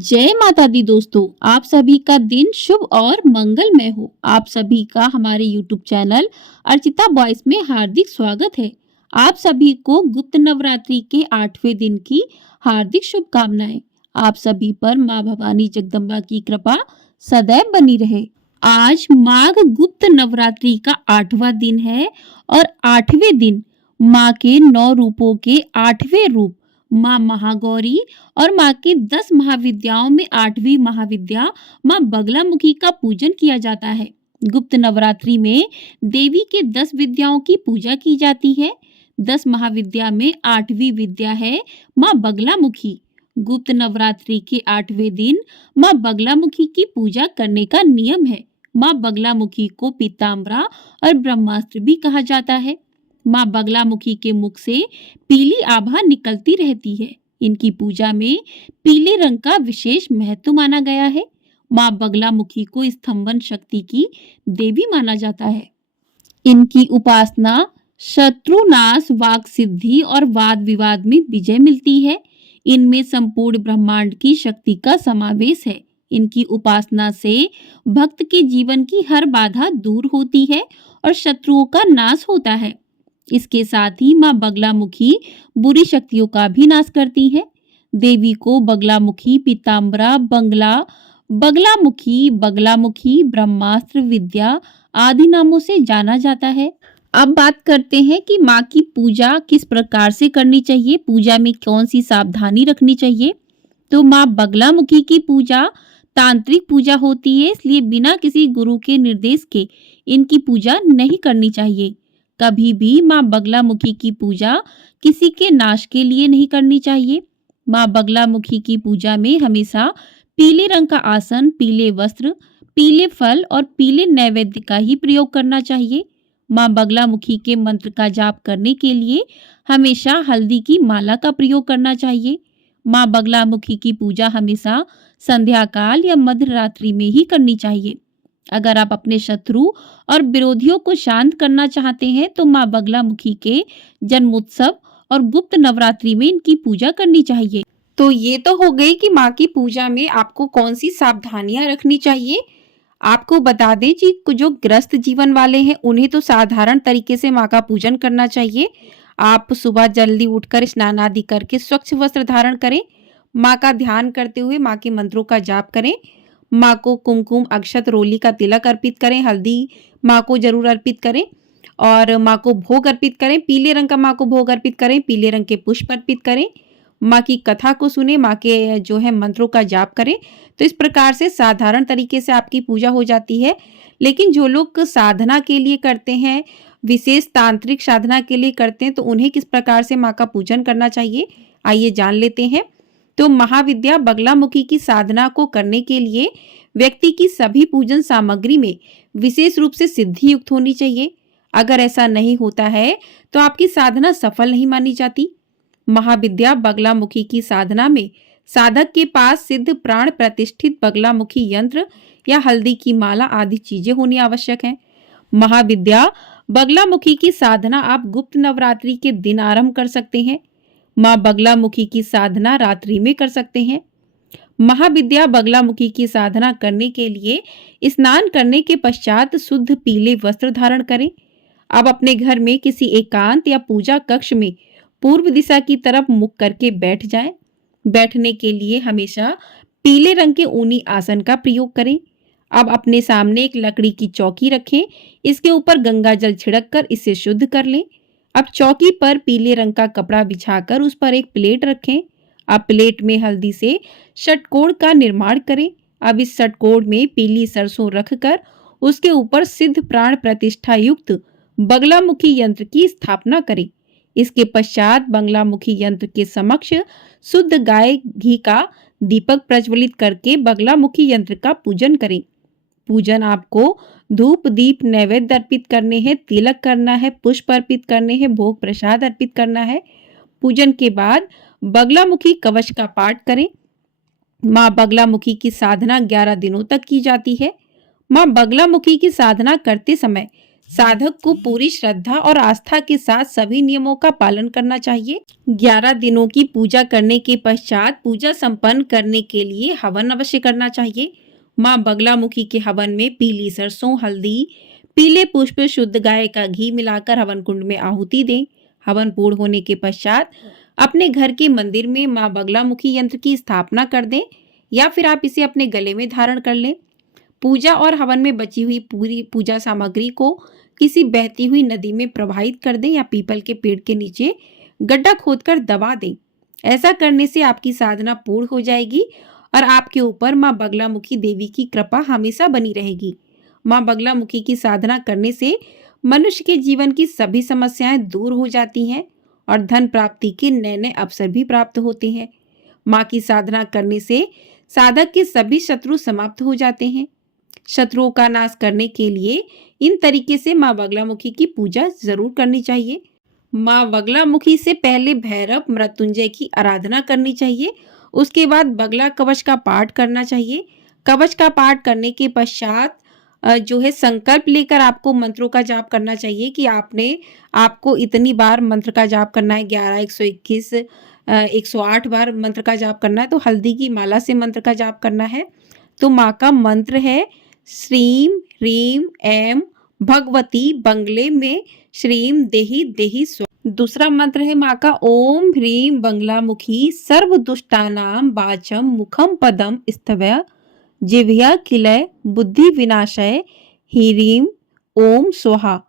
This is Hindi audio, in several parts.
जय माता दी दोस्तों, आप सभी का दिन शुभ और मंगलमय हो। आप सभी का हमारे YouTube चैनल अर्चिता बॉयस में हार्दिक स्वागत है। आप सभी को गुप्त नवरात्रि के 8वें दिन की हार्दिक शुभकामनाएं। आप सभी पर माँ भवानी जगदम्बा की कृपा सदैव बनी रहे। आज माघ गुप्त नवरात्रि का 8वां दिन है और 8वें दिन माँ के 9 रूपों के 8वें रूप माँ महागौरी और माँ के 10 महाविद्याओं में 8वीं महाविद्या माँ बगलामुखी का पूजन किया जाता है। गुप्त नवरात्रि में देवी के 10 विद्याओं की पूजा की जाती है। 10 महाविद्या में 8वीं विद्या है माँ बगलामुखी। गुप्त नवरात्रि के 8वें दिन माँ बगलामुखी की पूजा करने का नियम है। माँ बगलामुखी को पीताम्बरा और ब्रह्मास्त्र भी कहा जाता है। माँ बगलामुखी के मुख से पीली आभा निकलती रहती है। इनकी पूजा में पीले रंग का विशेष महत्व माना गया है। माँ बगलामुखी को स्तंभन शक्ति की देवी माना जाता है। इनकी उपासना शत्रुनाश, वाक सिद्धि और वाद विवाद में विजय मिलती है। इनमें संपूर्ण ब्रह्मांड की शक्ति का समावेश है। इनकी उपासना से भक्त के जीवन की हर बाधा दूर होती है और शत्रुओं का नाश होता है। इसके साथ ही माँ बगलामुखी बुरी शक्तियों का भी नाश करती है। देवी को बगलामुखी, पीताम्बरा, बगलामुखी, ब्रह्मास्त्र विद्या आदि नामों से जाना जाता है। अब बात करते हैं कि माँ की पूजा किस प्रकार से करनी चाहिए, पूजा में कौन सी सावधानी रखनी चाहिए। तो माँ बगलामुखी की पूजा तांत्रिक पूजा होती है, इसलिए बिना किसी गुरु के निर्देश के इनकी पूजा नहीं करनी चाहिए। कभी भी माँ बगलामुखी की पूजा किसी के नाश के लिए नहीं करनी चाहिए। माँ बगलामुखी की पूजा में हमेशा पीले रंग का आसन, पीले वस्त्र, पीले फल और पीले नैवेद्य का ही प्रयोग करना चाहिए। माँ बगलामुखी के मंत्र का जाप करने के लिए हमेशा हल्दी की माला का प्रयोग करना चाहिए। माँ बगलामुखी की पूजा हमेशा संध्या काल या मध्य रात्रि में ही करनी चाहिए। अगर आप अपने शत्रु और विरोधियों को शांत करना चाहते हैं तो माँ बगलामुखी के जन्मोत्सव और गुप्त नवरात्रि में इनकी पूजा करनी चाहिए। तो ये तो हो गई कि माँ की पूजा में आपको कौन सी सावधानियां रखनी चाहिए। आपको बता दें कि जो ग्रस्त जीवन वाले हैं उन्हें तो साधारण तरीके से माँ का पूजन करना चाहिए। आप सुबह जल्दी उठकर स्नान आदि करके स्वच्छ वस्त्र धारण करें। माँ का ध्यान करते हुए माँ के मंत्रों का जाप करें। माँ को कुमकुम, अक्षत, रोली का तिलक अर्पित करें। हल्दी माँ को जरूर अर्पित करें और माँ को भोग अर्पित करें। पीले रंग का माँ को भोग अर्पित करें। पीले रंग के पुष्प अर्पित करें। माँ की कथा को सुने, माँ के जो है मंत्रों का जाप करें। तो इस प्रकार से साधारण तरीके से आपकी पूजा हो जाती है। लेकिन जो लोग साधना के लिए करते हैं, विशेष तांत्रिक साधना के लिए करते हैं, तो उन्हें किस प्रकार से माँ का पूजन करना चाहिए, आइए जान लेते हैं। तो महाविद्या बगलामुखी की साधना को करने के लिए व्यक्ति की सभी पूजन सामग्री में विशेष रूप से सिद्धि युक्त होनी चाहिए। अगर ऐसा नहीं होता है तो आपकी साधना सफल नहीं मानी जाती। महाविद्या बगलामुखी की साधना में साधक के पास सिद्ध प्राण प्रतिष्ठित बगलामुखी यंत्र या हल्दी की माला आदि चीजें होनी आवश्यक है। महाविद्या बगलामुखी की साधना आप गुप्त नवरात्रि के दिन आरंभ कर सकते हैं। माँ बगलामुखी की साधना रात्रि में कर सकते हैं। महाविद्या बगलामुखी की साधना करने के लिए स्नान करने के पश्चात शुद्ध पीले वस्त्र धारण करें। अब अपने घर में किसी एकांत या पूजा कक्ष में पूर्व दिशा की तरफ मुख करके बैठ जाएं। बैठने के लिए हमेशा पीले रंग के ऊनी आसन का प्रयोग करें। अब अपने सामने एक लकड़ी की चौकी रखें। इसके ऊपर गंगा जल छिड़क कर इसे शुद्ध कर लें। अब चौकी पर पीले रंग का कपड़ा बिछाकर उस पर एक प्लेट रखें। अब प्लेट में हल्दी से षटकोण का निर्माण करें। अब इस षटकोण में पीली सरसों रखकर उसके ऊपर सिद्ध प्राण प्रतिष्ठा युक्त बगलामुखी यंत्र की स्थापना करें। इसके पश्चात बगलामुखी यंत्र के समक्ष शुद्ध गाय घी का दीपक प्रज्वलित करके बगलामुखी यंत्र का पूजन करें। पूजन आपको धूप, दीप, नैवेद्य अर्पित करने हैं, तिलक करना है, पुष्प अर्पित करने हैं, भोग प्रसाद अर्पित करना है। पूजन के बाद बगलामुखी कवच का पाठ करें। माँ बगलामुखी की साधना 11 दिनों तक की जाती है। माँ बगलामुखी की साधना करते समय साधक को पूरी श्रद्धा और आस्था के साथ सभी नियमों का पालन करना चाहिए। 11 दिनों की पूजा करने के पश्चात पूजा संपन्न करने के लिए हवन अवश्य करना चाहिए। माँ बगलामुखी के हवन में पीली सरसों, हल्दी, पीले पुष्प, शुद्ध गाय का घी मिलाकर हवन कुंड में आहुति दें। हवन पूर्ण होने के पश्चात अपने घर के मंदिर में माँ बगलामुखी यंत्र की स्थापना कर दें या फिर आप इसे अपने गले में धारण कर लें। पूजा और हवन में बची हुई पूरी पूजा सामग्री को किसी बहती हुई नदी में प्रवाहित कर दें या पीपल के पेड़ के नीचे गड्ढा खोदकर दबा दें। ऐसा करने से आपकी साधना पूर्ण हो जाएगी और आपके ऊपर माँ बगलामुखी देवी की कृपा हमेशा बनी रहेगी। माँ बगलामुखी की साधना करने से मनुष्य के जीवन की सभी समस्याएं दूर हो जाती हैं और धन प्राप्ति के नए नए अवसर भी प्राप्त होते हैं। माँ की साधना करने से साधक के सभी शत्रु समाप्त हो जाते हैं। शत्रुओं का नाश करने के लिए इन तरीके से माँ बगलामुखी की पूजा जरूर करनी चाहिए। माँ बगलामुखी से पहले भैरव, मृत्युंजय की आराधना करनी चाहिए। उसके बाद बगला कवच का पाठ करना चाहिए। कवच का पाठ करने के पश्चात जो है संकल्प लेकर आपको मंत्रों का जाप करना चाहिए कि आपको इतनी बार मंत्र का जाप करना है। 11, 121, 108 बार मंत्र का जाप करना है। तो हल्दी की माला से मंत्र का जाप करना है। तो माँ का मंत्र है श्रीम ह्रीम ऐम भगवती, बंगले में श्रीम देही देही स्व। दूसरा मंत्र है माँ का ओम ह्रीम बंगलामुखी सर्व दुष्टानाम वाचम मुखम पदम स्तवय जिह्वा किलय बुद्धि विनाशय ह्रीम ओम स्वाहा।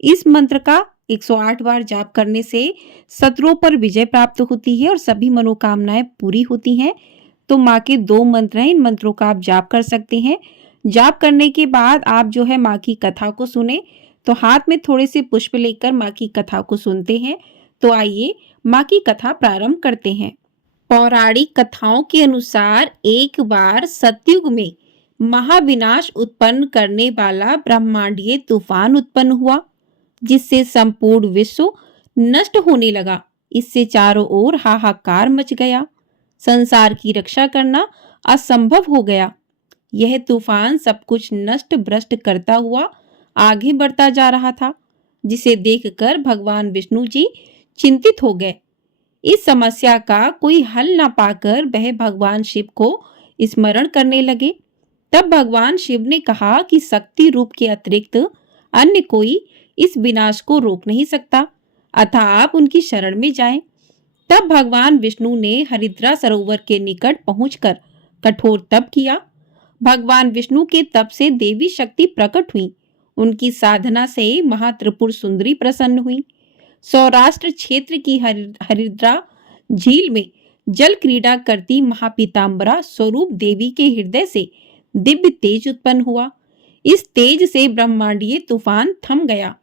इस मंत्र का 108 बार जाप करने से शत्रुओं पर विजय प्राप्त होती है और सभी मनोकामनाएं पूरी होती हैं। तो माँ के 2 मंत्र हैं, इन मंत्रों का आप जाप कर सकते हैं। जाप करने के बाद आप जो है माँ की कथा को सुने। तो हाथ में थोड़े से पुष्प लेकर माँ की कथा को सुनते हैं। तो आइए माँ की कथा प्रारंभ करते हैं। पौराणिक कथाओं के अनुसार एक बार सतयुग में महाविनाश उत्पन्न करने वाला ब्रह्मांडीय तूफान उत्पन्न हुआ, जिससे संपूर्ण विश्व नष्ट होने लगा। इससे चारों ओर हाहाकार मच गया। संसार की रक्षा करना असंभव हो गया। यह तूफान सब कुछ नष्ट भ्रष्ट करता हुआ आगे बढ़ता जा रहा था, जिसे देखकर भगवान विष्णु जी चिंतित हो गए। इस समस्या का कोई हल न पाकर वह भगवान शिव को स्मरण करने लगे। तब भगवान शिव ने कहा कि शक्ति रूप के अतिरिक्त अन्य कोई इस विनाश को रोक नहीं सकता, अतः आप उनकी शरण में जाएं। तब भगवान विष्णु ने हरिद्रा सरोवर के निकट पहुंचकर कठोर तप किया। भगवान विष्णु के तप से देवी शक्ति प्रकट हुई। उनकी साधना से महात्रिपुर सुंदरी प्रसन्न हुई। सौराष्ट्र क्षेत्र की हरिद्रा झील में जल क्रीड़ा करती महापीताम्बरा स्वरूप देवी के हृदय से दिव्य तेज उत्पन्न हुआ। इस तेज से ब्रह्मांडीय तूफान थम गया।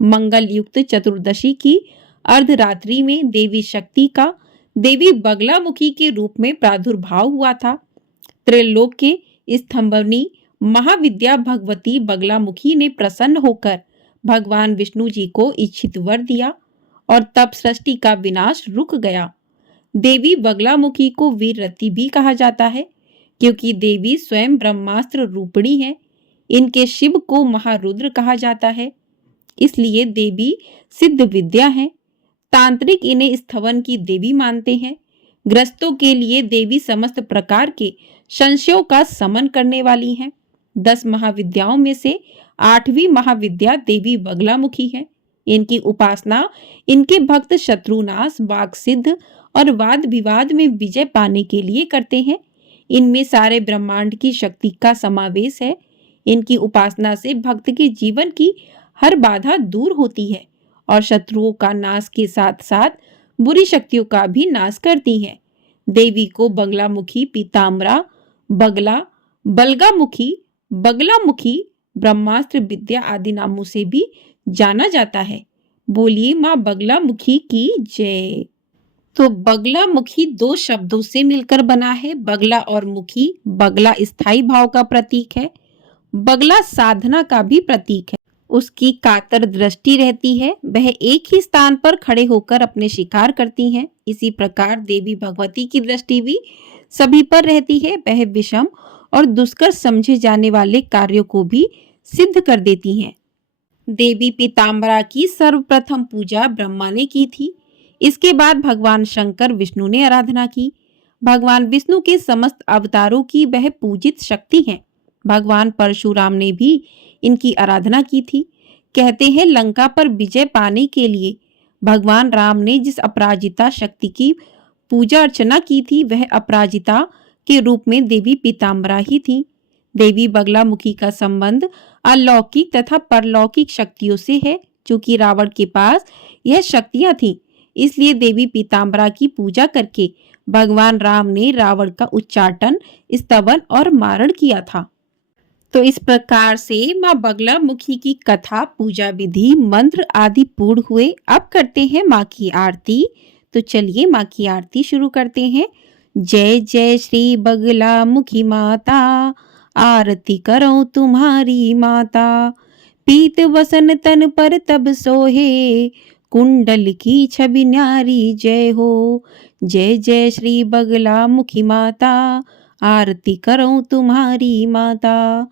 मंगल युक्त चतुर्दशी की अर्धरात्रि में देवी शक्ति का देवी बगलामुखी के रूप में प्रादुर्भाव हुआ था। त्रिलोक के स्तंभनी महाविद्या भगवती बगलामुखी ने प्रसन्न होकर भगवान विष्णु जी को इच्छित वर दिया और तब सृष्टि का विनाश रुक गया। देवी बगलामुखी को वीररती भी कहा जाता है, क्योंकि देवी स्वयं ब्रह्मास्त्र रूपिणी है। इनके शिव को महारुद्र कहा जाता है, इसलिए देवी सिद्ध विद्या है। तांत्रिक इन्हें स्थवन की देवी मानते हैं। ग्रस्तों के लिए देवी समस्त प्रकार के संशयों का समन करने वाली हैं। 10 महाविद्याओं में से 8वीं महाविद्या देवी बगलामुखी है। इनकी उपासना इनके भक्त शत्रुनाश, वाक सिद्ध और वाद विवाद में विजय पाने के लिए करते हैं। इनमें सारे ब्रह्मांड की शक्ति का समावेश है। इनकी उपासना से भक्त के जीवन की हर बाधा दूर होती है और शत्रुओं का नाश के साथ साथ बुरी शक्तियों का भी नाश करती है। देवी को बगलामुखी, पीताम्बरा, बगला, बलगामुखी, बगलामुखी, ब्रह्मास्त्र विद्या आदि नामों से भी जाना जाता है। बोलिए माँ बगलामुखी की जय। तो बगलामुखी 2 शब्दों से मिलकर बना है, बगला और मुखी। बगला स्थायी भाव का प्रतीक है, बगला साधना का भी प्रतीक है। उसकी कातर दृष्टि रहती है, वह एक ही स्थान पर खड़े होकर अपने शिकार करती हैं। इसी प्रकार देवी भगवती की दृष्टि भी सभी पर रहती है। वह विषम और दुष्कर समझे जाने वाले कार्यों को भी सिद्ध कर देती हैं। देवी पीताम्बरा की सर्वप्रथम पूजा ब्रह्मा ने की थी। इसके बाद भगवान शंकर विष्णु ने आराधना की। भगवान विष्णु के समस्त अवतारों की वह पूजित शक्ति हैं। भगवान परशुराम ने भी इनकी आराधना की थी। कहते हैं लंका पर विजय पाने के लिए भगवान राम ने जिस अपराजिता शक्ति की पूजा अर्चना की थी वह अपराजिता के रूप में देवी पीताम्बरा ही थी। देवी बगलामुखी का संबंध अलौकिक तथा परलौकिक शक्तियों से है। चूंकि रावण के पास यह शक्तियां थीं, इसलिए देवी पीताम्बरा की पूजा करके भगवान राम ने रावण का उच्चाटन, स्तवन और मारण किया था। तो इस प्रकार से माँ बगलामुखी की कथा, पूजा विधि, मंत्र आदि पूर्ण हुए। अब करते हैं माँ की आरती। तो चलिए माँ की आरती शुरू करते हैं। जय जय श्री बगलामुखी माता, आरती करो तुम्हारी माता। पीत वसन तन पर तब सोहे, कुंडल की छवि न्यारी जय हो। जय जय श्री बगलामुखी माता, आरती करो तुम्हारी माता।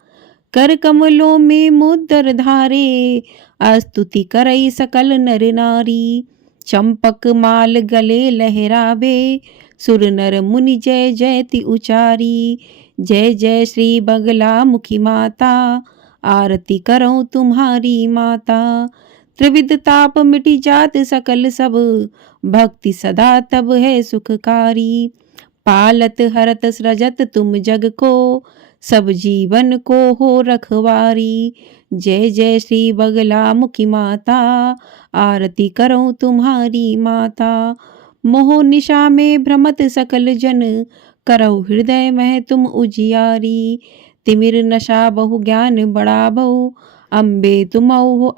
कर कमलों में मुद्र धारे, स्तुति करई सकल नर नारी। चंपक माल गले लहरावे, सुर नर मुनि जय जयति उचारी। जय जय श्री बगलामुखी माता, आरती करो तुम्हारी माता। त्रिविध ताप मिटी जात सकल सब, भक्ति सदा तब है सुखकारी। पालत हरत सृजत तुम जग को, सब जीवन को हो रखवारी। जय जय श्री बगलामुखी माता, आरती करो तुम्हारी माता। मोह निशा में भ्रमत सकल जन, करो हृदय में तुम उजियारी। तिमिर नशा बहु ज्ञान बड़ा बहु, अम्बे तुम हो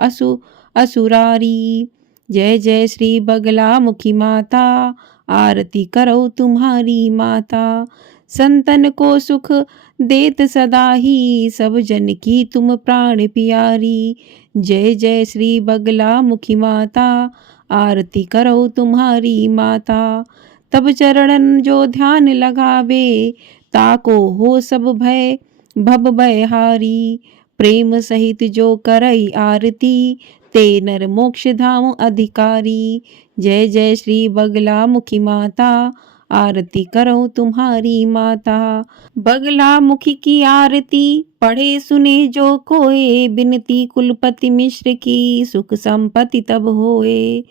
असुरारी। जय जय श्री बगलामुखी माता, आरती करो तुम्हारी माता। संतन को सुख देत सदा ही, सब जन की तुम प्राण प्यारी। जय जय श्री बगलामुखी माता, आरती करो तुम्हारी माता। तब चरणन जो ध्यान लगावे, ताको हो सब भय भव भयहारी। प्रेम सहित जो करई आरती, ते नर मोक्ष धाम अधिकारी। जय जय श्री बगलामुखी माता, आरती करो तुम्हारी माता। बगलामुखी की आरती पढ़े सुने जो कोए, बिनती कुलपति मिश्र की सुख संपत्ति तब होए।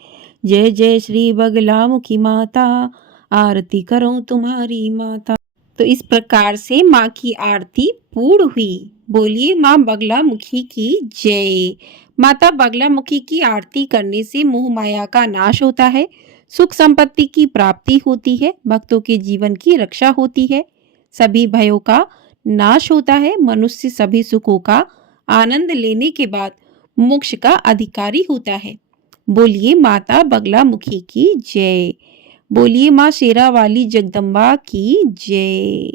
जय जय श्री बगलामुखी माता, आरती करो तुम्हारी माता। तो इस प्रकार से माँ की आरती पूर्ण हुई। बोलिए माँ बगलामुखी की जय। माता बगलामुखी की आरती करने से मोह माया का नाश होता है, सुख संपत्ति की प्राप्ति होती है, भक्तों के जीवन की रक्षा होती है, सभी भयों का नाश होता है। मनुष्य सभी सुखों का आनंद लेने के बाद मोक्ष का अधिकारी होता है। बोलिए माता बगलामुखी की जय। बोलिए माँ शेरा वाली जगदम्बा की जय।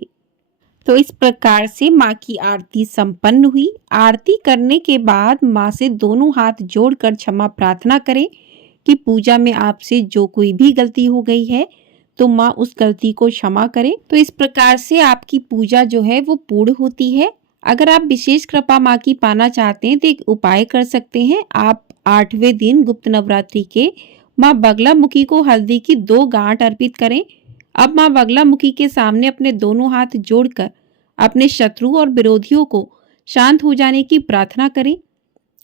तो इस प्रकार से माँ की आरती संपन्न हुई। आरती करने के बाद माँ से दोनों हाथ जोड़कर क्षमा प्रार्थना करें कि पूजा में आपसे जो कोई भी गलती हो गई है तो माँ उस गलती को क्षमा करें। तो इस प्रकार से आपकी पूजा जो है वो पूर्ण होती है। अगर आप विशेष कृपा माँ की पाना चाहते हैं तो एक उपाय कर सकते हैं। आप 8वें दिन गुप्त नवरात्रि के माँ बगलामुखी को हल्दी की 2 गांठ अर्पित करें। अब माँ बगलामुखी के सामने अपने दोनों हाथ जोड़कर अपने शत्रु और विरोधियों को शांत हो जाने की प्रार्थना करें।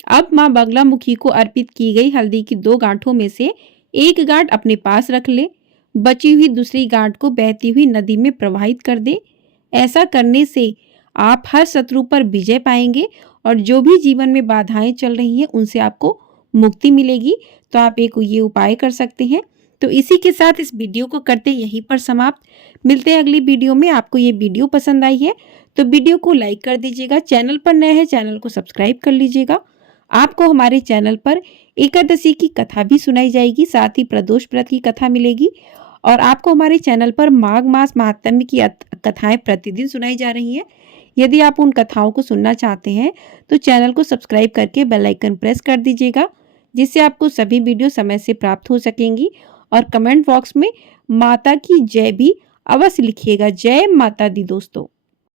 अब माँ बगलामुखी को अर्पित की गई हल्दी की 2 गांठों में से एक गांठ अपने पास रख ले। बची हुई दूसरी गांठ को बहती हुई नदी में प्रवाहित कर दे। ऐसा करने से आप हर शत्रु पर विजय पाएंगे और जो भी जीवन में बाधाएं चल रही हैं उनसे आपको मुक्ति मिलेगी। तो आप एक ये उपाय कर सकते हैं। तो इसी के साथ इस वीडियो को करते यहीं पर समाप्त। मिलते हैं अगली वीडियो में। आपको ये वीडियो पसंद आई है तो वीडियो को लाइक कर दीजिएगा। चैनल पर नए हैं चैनल को सब्सक्राइब कर लीजिएगा। आपको हमारे चैनल पर एकादशी की कथा भी सुनाई जाएगी, साथ ही प्रदोष व्रत की कथा मिलेगी और आपको हमारे चैनल पर माघ मास महात्म्य की कथाएं प्रतिदिन सुनाई जा रही हैं। यदि आप उन कथाओं को सुनना चाहते हैं तो चैनल को सब्सक्राइब करके बेल आइकन प्रेस कर दीजिएगा, जिससे आपको सभी वीडियो समय से प्राप्त हो सकेंगी। और कमेंट बॉक्स में माता की जय भी अवश्य लिखिएगा। जय माता दी दोस्तों।